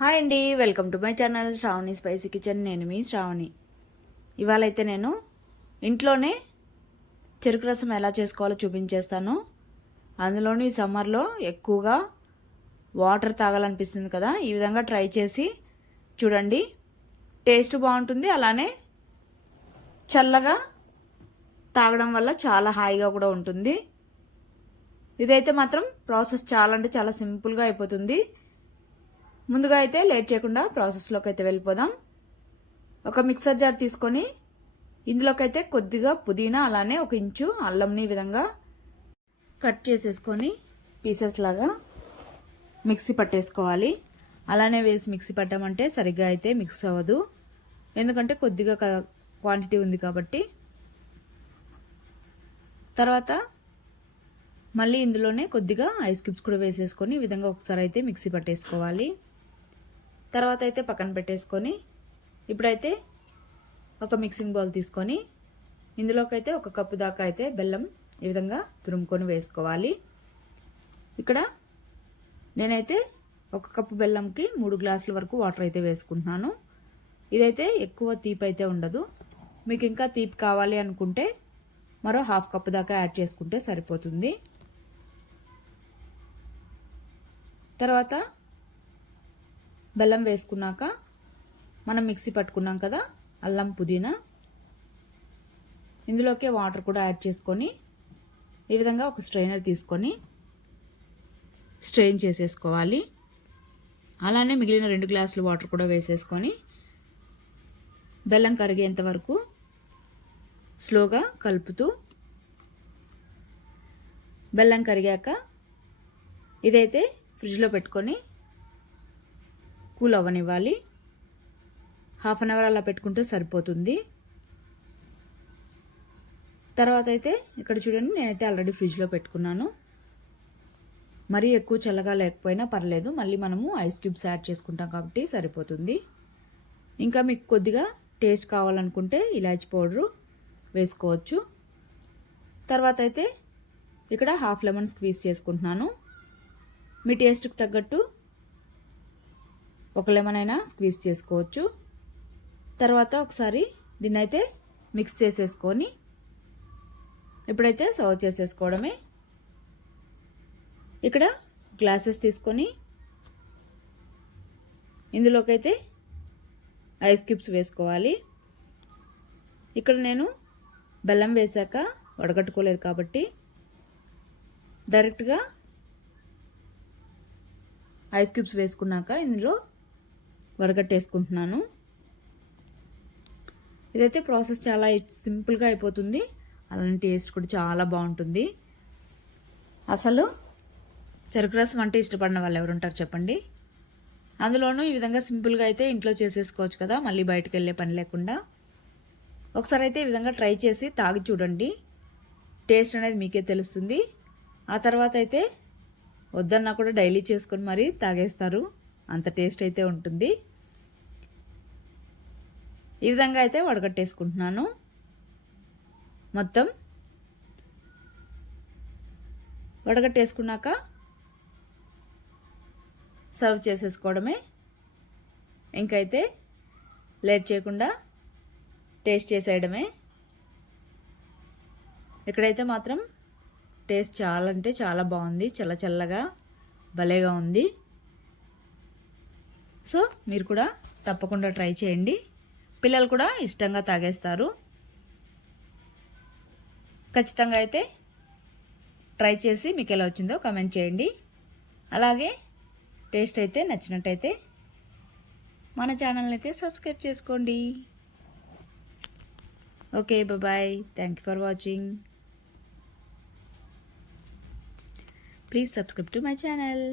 Hi అండి, welcome to my channel Sravani spicy kitchen. నేను మీ శ్రావణి. ఇవాళైతే నేను ఇంట్లోనే చెరుకు రసం ఎలా చేసుకోవాలో చూపించేస్తాను. అందులోని ఈ సమ్మర్లో ఎక్కువగా వాటర్ తాగాలనిపిస్తుంది కదా, ఈ విధంగా ట్రై చేసి చూడండి. టేస్ట్ బాగుంటుంది, అలానే చల్లగా తాగడం వల్ల చాలా హాయిగా కూడా ఉంటుంది. ఇదైతే మాత్రం ప్రాసెస్ చాలా అంటే చాలా సింపుల్గా అయిపోతుంది. ముందుగా అయితే లేట్ చేయకుండా ప్రాసెస్లోకి అయితే వెళ్ళిపోదాం. ఒక మిక్సర్ జార్ తీసుకొని ఇందులోకి అయితే కొద్దిగా పుదీనా, అలానే 1 ఇంచు అల్లంని ఈ విధంగా కట్ చేసేసుకొని పీసెస్ లాగా మిక్సీ పట్టేసుకోవాలి. అలానే వేసి మిక్సీ పట్టామంటే సరిగ్గా అయితే మిక్స్ అవ్వదు, ఎందుకంటే కొద్దిగా క్వాంటిటీ ఉంది కాబట్టి. తర్వాత మళ్ళీ ఇందులోనే కొద్దిగా ఐస్ క్యూబ్స్ కూడా వేసేసుకొని ఈ విధంగా ఒకసారి అయితే మిక్సీ పట్టేసుకోవాలి. తర్వాత అయితే పక్కన పెట్టేసుకొని ఇప్పుడైతే ఒక మిక్సింగ్ బౌల్ తీసుకొని ఇందులోకి అయితే 1 కప్పు దాకా అయితే బెల్లం ఈ విధంగా తురుముకొని వేసుకోవాలి. ఇక్కడ నేనైతే 1 కప్పు బెల్లంకి 3 గ్లాసుల వరకు వాటర్ అయితే వేసుకుంటున్నాను. ఇదైతే ఎక్కువ తీపి అయితే ఉండదు. మీకు ఇంకా తీపి కావాలి అనుకుంటే మరో 1/2 కప్పు దాకా యాడ్ చేసుకుంటే సరిపోతుంది. తర్వాత బెల్లం వేసుకున్నాక మనం మిక్సీ పట్టుకున్నాం కదా అల్లం, పుదీనా, ఇందులోకే వాటర్ కూడా యాడ్ చేసుకొని ఈ విధంగా ఒక స్ట్రైనర్ తీసుకొని స్ట్రెయిన్ చేసేసుకోవాలి. అలానే మిగిలిన 2 గ్లాసులు వాటర్ కూడా వేసేసుకొని బెల్లం కరిగేంత వరకు స్లోగా కలుపుతూ, బెల్లం కరిగాక ఇదైతే ఫ్రిడ్జ్లో పెట్టుకొని కూల్ అవ్వనివ్వాలి. 1/2 గంట అలా పెట్టుకుంటే సరిపోతుంది. తర్వాత అయితే ఇక్కడ చూడండి, నేనైతే ఆల్రెడీ ఫ్రిడ్జ్లో పెట్టుకున్నాను. మరీ ఎక్కువ చల్లగా లేకపోయినా పర్లేదు, మళ్ళీ మనము ఐస్ క్యూబ్స్ యాడ్ చేసుకుంటాం కాబట్టి సరిపోతుంది. ఇంకా మీకు కొద్దిగా టేస్ట్ కావాలనుకుంటే ఇలాచీ పౌడరు వేసుకోవచ్చు. తర్వాత అయితే ఇక్కడ 1/2 లెమన్ స్క్వీజ్ చేసుకుంటున్నాను. మీ టేస్ట్కి తగ్గట్టు 1 లెమన్ అయినా స్క్వీజ్ చేసుకోవచ్చు. తర్వాత ఒకసారి దీన్ని అయితే మిక్స్ చేసేసుకొని ఇప్పుడైతే సర్వ్ చేసేసుకోవడమే. ఇక్కడ గ్లాసెస్ తీసుకొని ఇందులోకి అయితే ఐస్ క్యూబ్స్ వేసుకోవాలి. ఇక్కడ నేను బెల్లం వేశాక వడగట్టుకోలేదు కాబట్టి డైరెక్ట్గా ఐస్ క్యూబ్స్ వేసుకున్నాక ఇందులో వడగట్టేసుకుంటున్నాను. ఇదైతే ప్రాసెస్ చాలా సింపుల్గా అయిపోతుంది, అలాంటి టేస్ట్ కూడా చాలా బాగుంటుంది. అసలు చెరుకు రసం అంటే ఇష్టపడిన వాళ్ళు ఎవరుంటారు చెప్పండి. అందులోనూ ఈ విధంగా సింపుల్గా అయితే ఇంట్లో చేసేసుకోవచ్చు కదా, మళ్ళీ బయటకు వెళ్ళే పని లేకుండా. ఒకసారి అయితే ఈ విధంగా ట్రై చేసి తాగి చూడండి, టేస్ట్ అనేది మీకే తెలుస్తుంది. ఆ తర్వాత అయితే వద్దన్నా కూడా డైలీ చేసుకొని మరీ తాగేస్తారు, అంత టేస్ట్ అయితే ఉంటుంది. ఈ విధంగా అయితే వడగట్టేసుకుంటున్నాను. మొత్తం వడగట్టేసుకున్నాక సర్వ్ చేసేసుకోవడమే. ఇంకైతే లేట్ చేయకుండా టేస్ట్ చేసేయడమే. ఇక్కడైతే మాత్రం టేస్ట్ చాలా అంటే చాలా బాగుంది, చల్ల చల్లగా భలేగా ఉంది. సో మీరు కూడా తప్పకుండా ట్రై చేయండి, పిల్లలు కూడా ఇష్టంగా తాగేస్తారు. ఖచ్చితంగా అయితే ట్రై చేసి మీకు ఎలా వచ్చిందో కామెంట్ చేయండి. అలాగే టేస్ట్ అయితే నచ్చినట్టయితే మన ఛానల్ని అయితే సబ్స్క్రైబ్ చేసుకోండి. Okay, bye. Thank you for watching. Please subscribe to my channel.